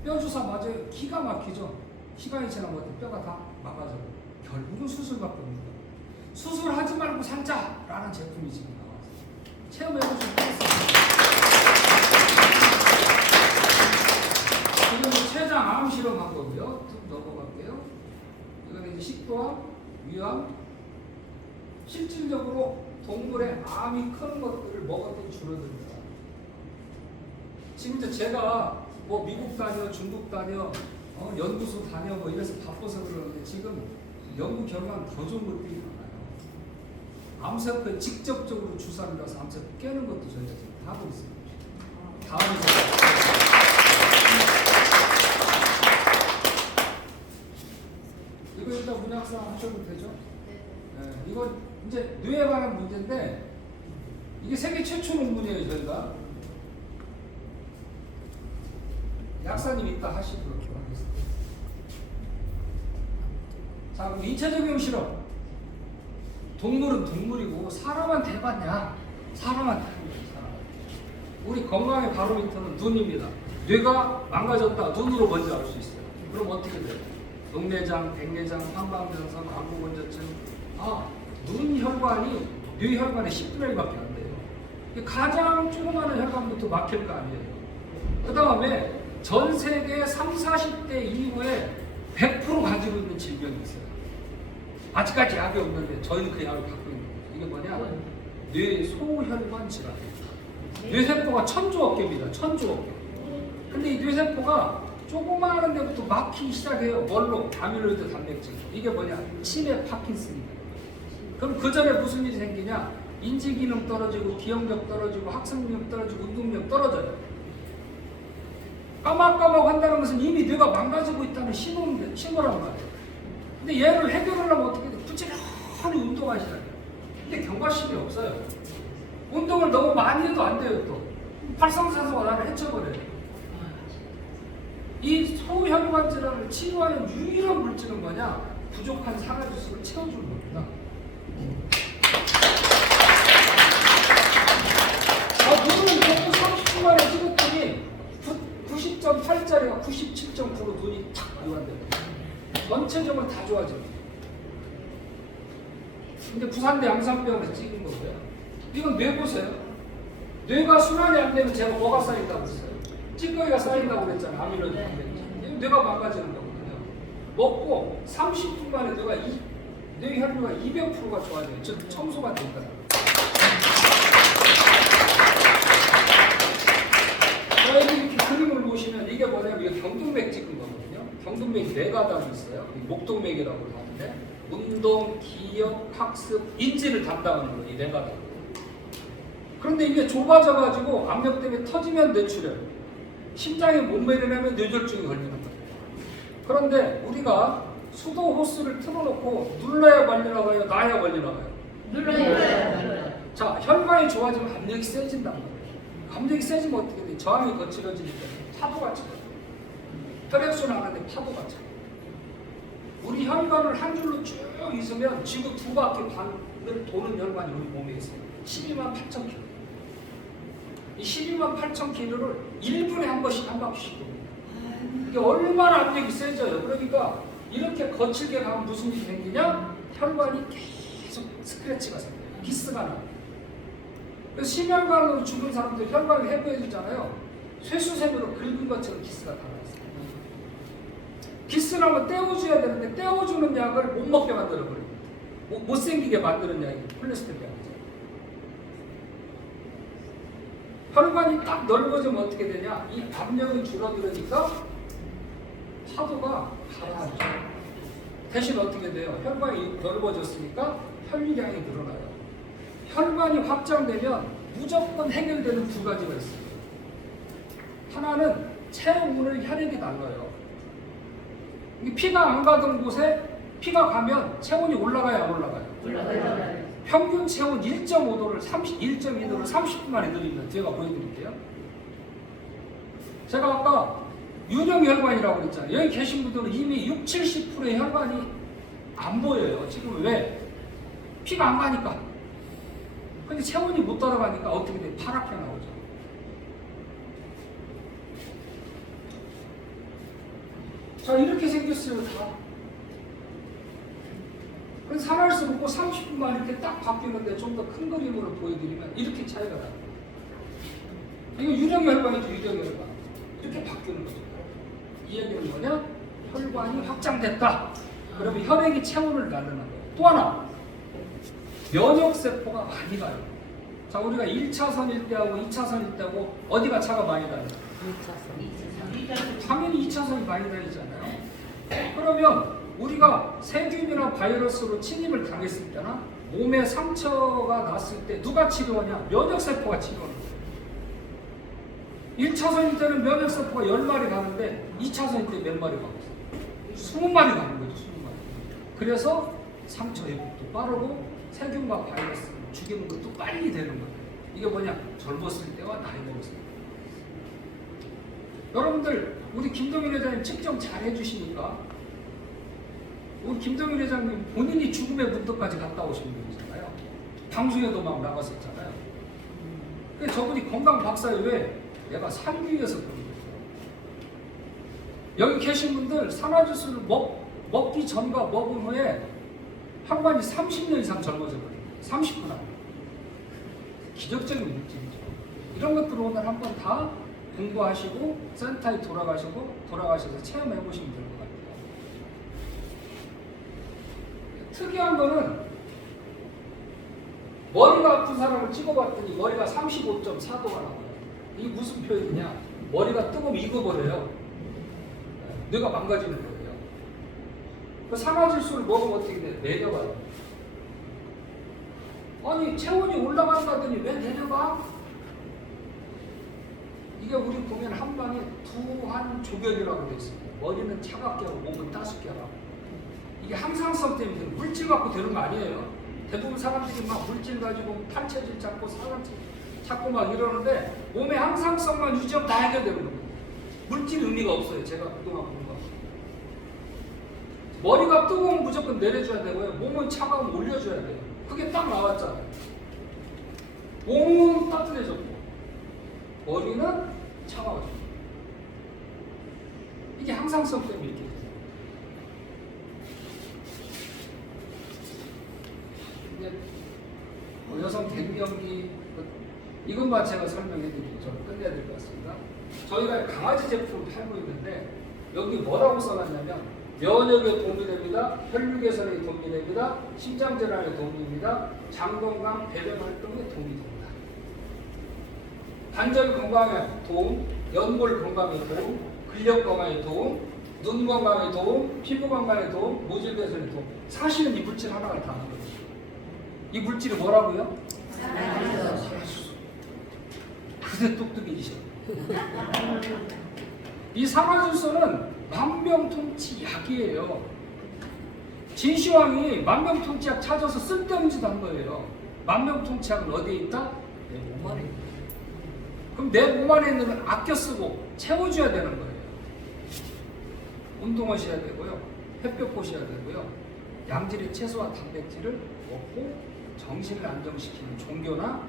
뼈주사 맞아요? 기가 막히죠? 시간이 지나면 뼈가 다 막아져요. 결국은 수술밖에 없는 거예요. 수술하지 말고 살자라는 제품이 지금 나왔어요. 체험해보시면 되겠습니다. 지금 췌장 암 실험한 거고요. 쭉 넘어갈게요. 이거는 이제 식도암, 위암. 실질적으로 동물의 암이 큰 것들을 먹었더니 줄어듭니다. 지금 이제 제가 뭐 미국 다녀, 중국 다녀, 연구소 다녀 뭐 이래서 바빠서 그러는데 지금 연구 결과는 더 좋은 것들이 많아요. 암세포에 직접적으로 주사를 놔서 암세포 깨는 것도 저희가 지금 하고 있습니다. 다음에 이거 일단 문학상 하셔도 되죠? 네, 이거 이제 뇌에 관한 문제인데 이게 세계 최초 논문이에요. 저희가 약사님 이따 하시도록 하겠습니다. 자, 그럼 인체 적용 실험. 동물은 동물이고 사람한테 해봤냐? 사람한테 해봤냐? 우리 건강의 바로미터는 눈입니다. 뇌가 망가졌다. 눈으로 먼저 알 수 있어요. 그럼 어떻게 돼요? 녹내장, 백내장, 황방변성, 안구건조증. 눈 혈관이 뇌 혈관의 10분의 1밖에 안 돼요. 가장 조그마한 혈관부터 막힐 거 아니에요. 그 다음에 전 세계 30, 40대 이후에 100% 가지고 있는 질병이 있어요. 아직까지 약이 없는데 저희는 그 약을 갖고 있는 거죠. 이게 뭐냐? 뇌소혈관 질환. 뇌세포가 1000조억 개입니다. 1000조억 개. 근데 이 뇌세포가 조그마한 데부터 막히기 시작해요. 뭘로? 아밀로이드 단백질. 이게 뭐냐? 치매 파킨슨입니다. 그럼 그 전에 무슨 일이 생기냐? 인지기능 떨어지고, 기억력 떨어지고, 학습력 떨어지고, 운동력 떨어져요. 까막까막 한다는 것은 이미 뇌가 망가지고 있다는 신호란 말이에요. 근데 얘를 해결하려면 어떻게 돼? 부지런히 꾸준히 운동하셔야 돼요. 근데 경과심이 없어요. 운동을 너무 많이 해도 안 돼요. 또 활성산소가 나를 해쳐버려요. 이 소혈관 질환을 치료하는 유일한 물질은 뭐냐? 부족한 산화지수를 채워주는 겁니다. 눈을 먹고 30분 만에 찍었더니 90.8짜리가 97.9로 눈이 탁 이완돼요. 전체적으로 다 좋아집니다. 근데 부산대 양산병원에서 찍은 거고요. 이건 뇌 보세요. 뇌가 순환이 안 되면 제가 뭐가 쌓인다고 했어요? 찌꺼기가 쌓인다고 그랬잖아요. 아미로이드 이건 뇌가 망가지는 거거든요. 먹고 30분 만에 뇌 혈류가 200%가 좋아져요. 즉 청소가 된다. 저희들이 이렇게 그림을 보시면 이게 뭐냐면 이게 경동맥 찍은 거거든요. 경동맥이 4가닥이 있어요. 목동맥이라고 하는데 운동, 기억, 학습, 인지를 담당하는 거예요. 이 4가닥. 그런데 이게 좁아져가지고 압력 때문에 터지면 뇌출혈, 심장에 못 매려면 뇌졸중이 걸리는 거예요. 그런데 우리가 수도 호스를 틀어놓고 눌러야 멀리 나가요? 놔야 멀리 나가요? 눌러요. 자, 혈관이 좋아지면 압력이 세진단 말이에요. 압력이 세지면 어떻게 돼요? 저항이 거칠어지니까 파도가 쳐요. 혈액순환 하는데 파도가 쳐요. 우리 혈관을 한 줄로 쭉 있으면 지구 2바퀴 반을 도는 혈관이 우리 몸에 있어요. 12만 8천 킬로. 이 12만 8천 킬로를 1분에 한 번씩 한 바퀴씩 돕니다. 이게 얼마나 압력이 세져요. 그러니까 이렇게 거칠게 가면 무슨 일이 생기냐? 혈관이 계속 스크래치가 생겨요. 기스가 나요. 그래서 심혈관으로 죽은 사람들 혈관을 해부해주잖아요. 쇠수세미로 긁은 것처럼 기스가 다 나요. 기스 나면 떼어줘야 되는데 떼어주는 약을 못 먹게 만들어버려요. 못생기게 만드는 약이 콜레스테롤 약이죠. 혈관이 딱 넓어지면 어떻게 되냐? 이 압력이 줄어들으니까 파도가 가라앉죠. 대신 어떻게 돼요? 혈관이 넓어졌으니까 혈류량이 늘어나요. 혈관이 확장되면 무조건 해결되는 2가지가 있어요. 하나는 체온을 혈액이 날라요. 피가 안 가던 곳에 피가 가면 체온이 올라가요, 안 올라가요? 올라가요. 평균 체온 1.5도를 1.2도를 30분 만에 늘립니다. 제가 보여드릴게요. 제가 아까 유령혈관이라고 그랬잖아요. 여기 계신 분들은 이미 60, 70%의 혈관이 안 보여요. 지금 왜? 피가 안 가니까. 근데 체온이 못 따라가니까 어떻게 돼? 파랗게 나오죠. 자, 이렇게 생겼어요, 다. 그래서 산화를 먹고 30분 만에 이렇게 딱 바뀌는데 좀 더 큰 그림으로 보여드리면 이렇게 차이가 나요. 이거 유령혈관이죠, 유령혈관. 이렇게 바뀌는 거죠. 이 얘기는 뭐냐? 혈관이 확장됐다. 그러면 혈액이 체온을 날리는 거예요. 또 하나, 면역세포가 많이 가요. 자, 우리가 1차선일 때하고 2차선일 때하고 어디가 차가 많이 나요? 2차선. 당연히 2차선이 많이 다니잖아요. 그러면 우리가 세균이나 바이러스로 침입을 당했을 때나 몸에 상처가 났을 때 누가 치료하냐? 면역세포가 치료하는 거예요. 1차선일 때는 면역세포가 10마리 가는데 2차선일 때 몇 마리 가고 있어요? 20마리 가는 거죠. 20마리. 그래서 상처 회복도 빠르고 세균과 바이러스 죽이는 것도 빨리 되는 거예요. 이게 뭐냐? 젊었을 때와 나이 먹었을 때. 여러분들 우리 김동윤 회장님 측정 잘 해주시니까 우리 김동윤 회장님 본인이 죽음의 문턱까지 갔다 오신 분이잖아요. 방송에도 막 나갔었잖아요. 근데 저분이 건강 박사에 왜 내가 살기 위해서 그런 거예요. 여기 계신 분들 산화주스를 먹기 전과 먹은 후에 혈관이 30년 이상 젊어져 버려요. 30분 안에. 기적적인 물질이죠. 이런 것들을 오늘 한번 다 공부하시고 센터에 돌아가셔서 체험해 보시면 될 것 같아요. 특이한 거는 머리가 아픈 사람을 찍어봤더니 머리가 35.4도가 나와요. 이게 무슨 표현이냐? 머리가 뜨거우면 익어버려요. 뇌가 망가지는 거예요. 그 산화질소를 먹으면 어떻게 돼? 내려가요. 아니 체온이 올라간다더니 왜 내려가? 이게 우리 보면 한방에 두한조격이라고 되어 있습니다. 머리는 차갑게 하고 몸은 따숩게 하고. 이게 항상성 때문에 물질 갖고 되는 거 아니에요. 대부분 사람들이 막 물질 가지고 팔체질 찾고 사람질 찾고 막 이러는데 몸의 항상성만 유지하면 다 해결되는 겁니다. 물질 의미가 없어요. 제가 그동안 본 거. 머리가 뜨거우면 무조건 내려줘야 되고요. 몸은 차가우면 올려줘야 돼요. 그게 딱 나왔잖아요. 몸은 따뜻해졌고 머리는 차가워졌고 이게 항상성 때문에 이렇게 돼요. 이제 여성 갱년기 이것만 제가 설명해드리고 저는 끝내야 될 것 같습니다. 저희가 강아지 제품을 팔고 있는데 여기 뭐라고 써놨냐면 면역에 도움이 됩니다. 혈류 개선에 도움이 됩니다. 심장 질환에 도움이 됩니다. 장 건강, 배변 활동에 도움이 됩니다. 관절 건강에 도움, 연골 건강에 도움, 근력 건강에 도움, 눈 건강에 도움, 피부 건강에 도움, 모질 개선에 도움. 사실은 이 물질 하나가 다 하는 거죠. 이 물질이 뭐라고요? 산화질소. 그새 똑똑해지셔. 이 산화질소는 만병통치 약이에요. 진시황이 만병통치약 찾아서 쓸데없는 짓 한 거예요. 만병통치약은 어디에 있다? 내 몸 안에 있다. 그럼 내 몸 안에 있는 걸 아껴 쓰고 채워줘야 되는 거예요. 운동하셔야 되고요. 햇볕 보셔야 되고요. 양질의 채소와 단백질을 먹고 정신을 안정시키는 종교나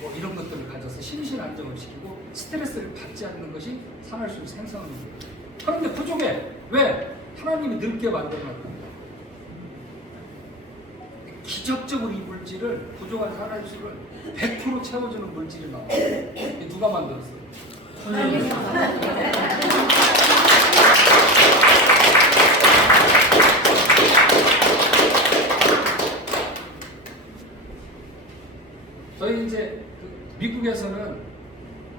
뭐 이런 것들을 가져서 심신 안정을 시키고 스트레스를 받지 않는 것이 산화질소를 생성하는 거예요. 그런데 부족해. 왜? 하나님이 늙게 만들어놨답니다. 기적적으로 이 물질을 부족한 산화질소를 100% 채워주는 물질이 나와요. 이게 누가 만들었어요? 저희 이제 미국에서는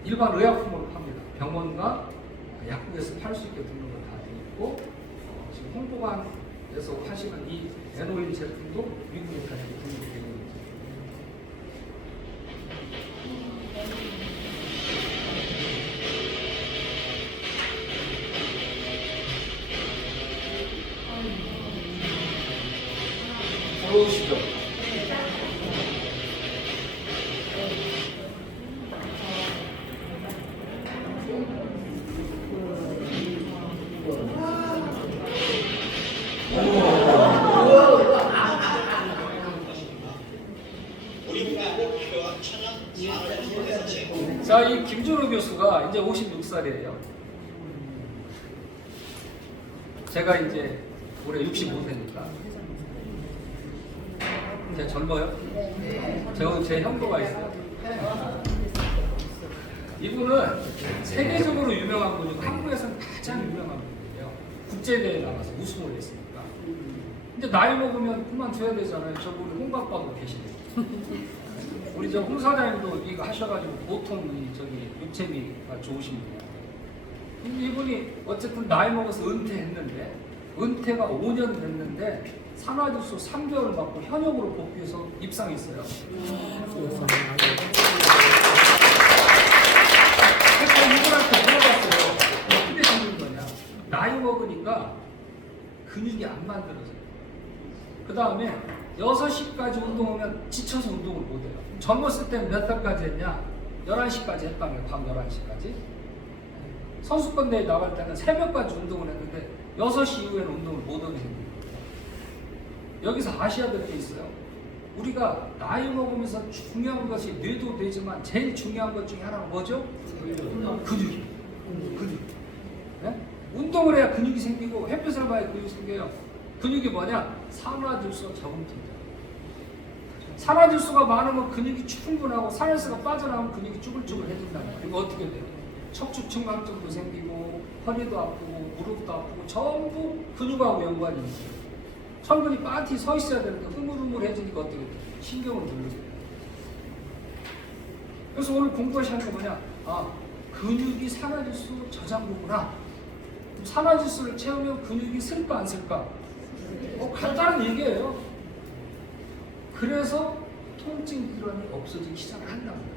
일반 의약품으로 팝니다. 병원과 약국에서 팔 수 있게 등록을 다 돼 있고 지금 홍보관에서 파시는 이 에노일 제품도 미국에 다 이렇게 등록이 되어 있습니다. 들어오시죠. 자, 이 김준호 교수가 이제 56살이에요. 제가 이제 올해 65세니까. 제가 젊어요? 제 형도가 있어요. 이분은 세계적으로 유명한 분이고 한국에서는 가장 유명한 분이에요. 국제대회에 나가서 우승을 했으니까. 근데 나이 먹으면 그만둬야 되잖아요. 저분이 홍박받고 계시네요. 우리 저 홍 사장님도 이거 하셔가지고 보통 저기 육체미가 좋으신 분이에요. 근데 이분이 어쨌든 나이 먹어서 은퇴했는데 은퇴가 5년 됐는데 산화질소 3개월 받고 현역으로 복귀해서 입상했어요. 그래서 이분한테 물어봤어요. 어떻게 생긴 거냐? 나이 먹으니까 근육이 안 만들어져요. 그 다음에 6시까지 운동하면 지쳐서 운동을 못해요. 젊었을 때는 몇 살까지 했냐? 11시까지 했다며, 밤 11시까지. 선수권 대회 나갈 때는 새벽까지 운동을 했는데 6시 이후에는 운동을 못하게 생깁니다. 여기서 아셔야 될 게 있어요. 우리가 나이 먹으면서 중요한 것이 뇌도 되지만 제일 중요한 것 중에 하나는 뭐죠? 근육이. 근육. 네? 운동을 해야 근육이 생기고 햇빛을 봐야 근육이 생겨요. 근육이 뭐냐? 산화질소 저금통이다. 산화질소가 많으면 근육이 충분하고 산화질소가 빠져나오면 근육이 쭈글쭈글해진다는 거예요. 이거 어떻게 돼요? 척추측만증도 생기고 허리도 아프고 무릎도 아프고 전부 근육하고 연관이 있어요. 천근이 빤히 서 있어야 되는데 흐물흐물해지니까 어떻게 돼요? 신경을 누르게 돼요. 그래서 오늘 공부하시는 게 뭐냐? 아, 근육이 산화질소 저장고구나. 산화질소를 채우면 근육이 쓸까 안 쓸까? 간단한 얘기예요. 그래서 통증 질환이 없어지기 시작을 한다는 거예요.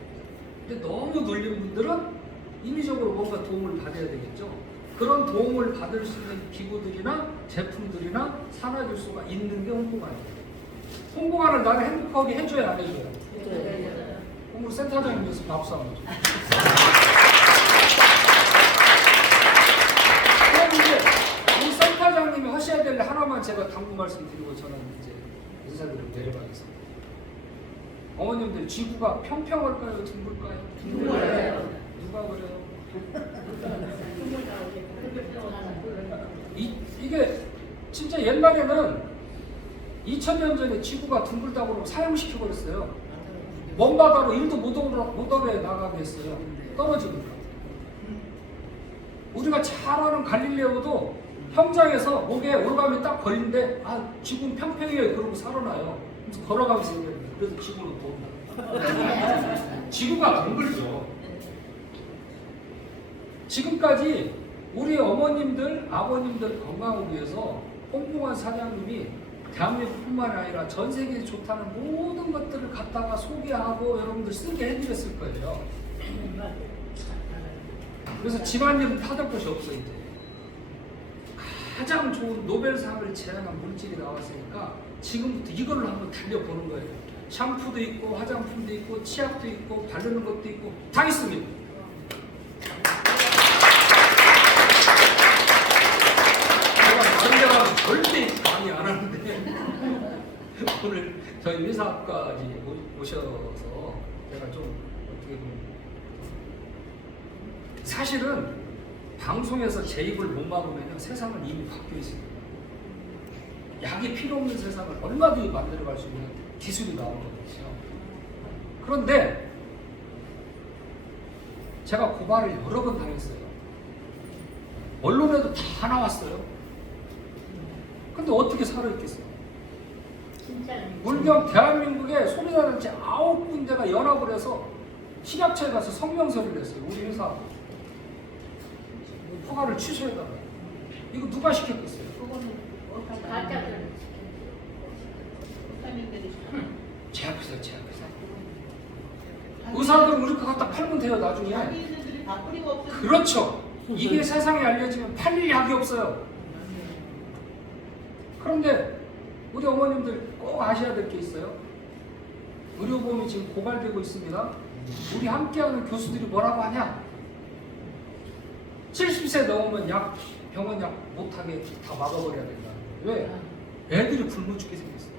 근데 너무 놀린 분들은 인위적으로 뭔가 도움을 받아야 되겠죠. 그런 도움을 받을 수 있는 기구들이나 제품들이나 산화질소가 있는 게 홍보관이에요. 홍보관을 나를 행복하게 해줘야 안 해줘요? 홍보 센터장님께서 박수 한번 줘. 그런데 우리 센터장님이 하셔야 될 하나만 제가 당부 말씀드리고 저는 이제 인사드리고 내려가겠습니다. 어머님들 지구가 평평할까요? 둥글까요? 둥글어요. 누가 그래요? 이게 진짜 옛날에는 2000년 전에 지구가 둥글다고 그러면 사형시켜버렸어요. 먼 바다로 일도 못 오게 나가게 했어요. 떨어지니까. 우리가 잘 아는 갈릴레오도 형장에서 목에 올감이 딱 걸리는데 아 지구는 평평해요 그러고 살아나요. 그래서 걸어가면서 얘기해요. 그래서 지구는 돈다. 지구가 둥글죠. 지금까지 우리 어머님들, 아버님들 건강을 위해서 홍봉환 사장님이 대한민국뿐만 아니라 전 세계에 좋다는 모든 것들을 갖다가 소개하고 여러분들 쓰게 해드렸을 거예요. 그래서 집안일은 타될 것이 없어 이제. 가장 좋은 노벨상을 제안한 물질이 나왔으니까 지금부터 이걸로 한번 달려보는 거예요. 샴푸도 있고 화장품도 있고 치약도 있고 바르는 것도 있고 다 있습니다. 제가 절대 강의 안 하는데 오늘 저희 회사까지 오셔서 제가 좀 어떻게 보면 사실은 방송에서 제 입을 못 막으면 세상은 이미 바뀌어 있습니다. 약이 필요 없는 세상을 얼마든지 만들어갈 수 있는 기술이 나오거든요. 그런데 제가 고발을 여러 번 당했어요. 언론에도 다 나왔어요. 근데 어떻게 살아있겠어요? 물경 대한민국에 소비자단체 9군데가 연합을 해서 식약처에 가서 성명서를 냈어요. 우리 회사 허가를 취소해달라. 이거 누가 시켰겠어요? 제약회사, 제약회사. 의사들은 우리 거 갖다 팔면 돼요, 나중에. 그렇죠. 이게 세상에 알려지면 팔릴 약이 없어요. 그런데 우리 어머님들 꼭 아셔야 될 게 있어요. 의료보험이 지금 고갈되고 있습니다. 우리 함께하는 교수들이 뭐라고 하냐? 70세 넘으면 약, 병원 약 못하게 다 막아버려야 된다. 왜? 애들이 굶어 죽게 생겼어요.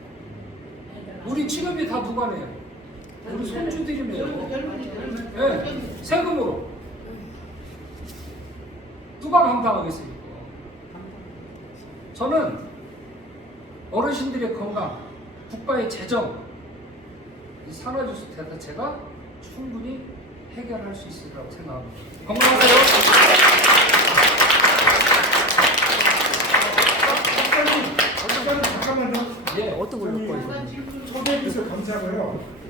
우리 치료비 다 누가 내요? 우리 손주들이 내요. 네, 세금으로. 누가 감당하겠습니까? 저는 어르신들의 건강, 국가의 재정, 이 산화주스 대자체가 충분히 해결할 수 있으리라고 생각합니다. 건강하세요. 잠깐만요. 예, 어떤 걸로 꺼요? 초대해 주셔서 감사하고요.